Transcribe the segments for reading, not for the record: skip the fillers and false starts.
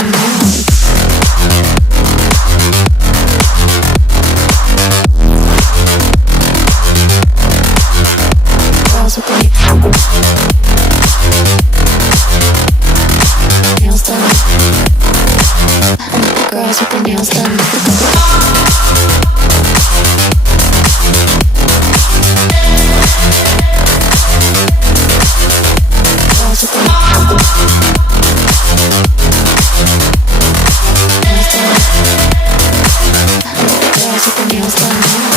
done now. Girls with their nails done. Girls with their nails done. Girls with their nails done now.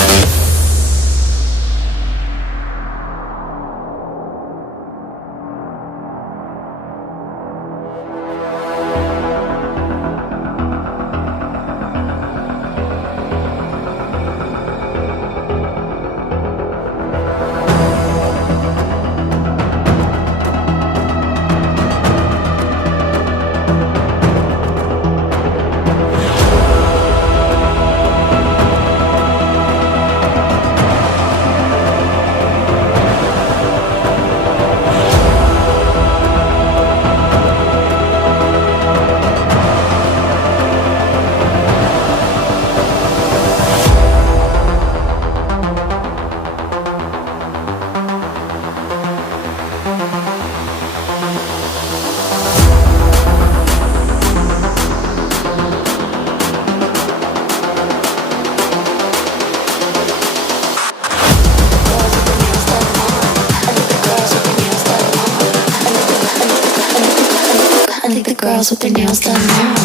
Girls with their nails done now.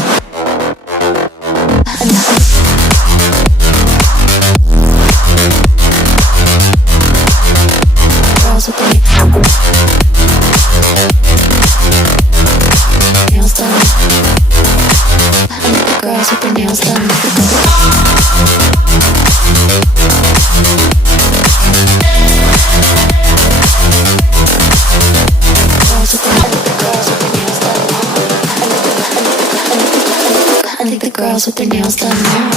Girls with their nails done. Girls with their nails done. I think the girls with their nails done now.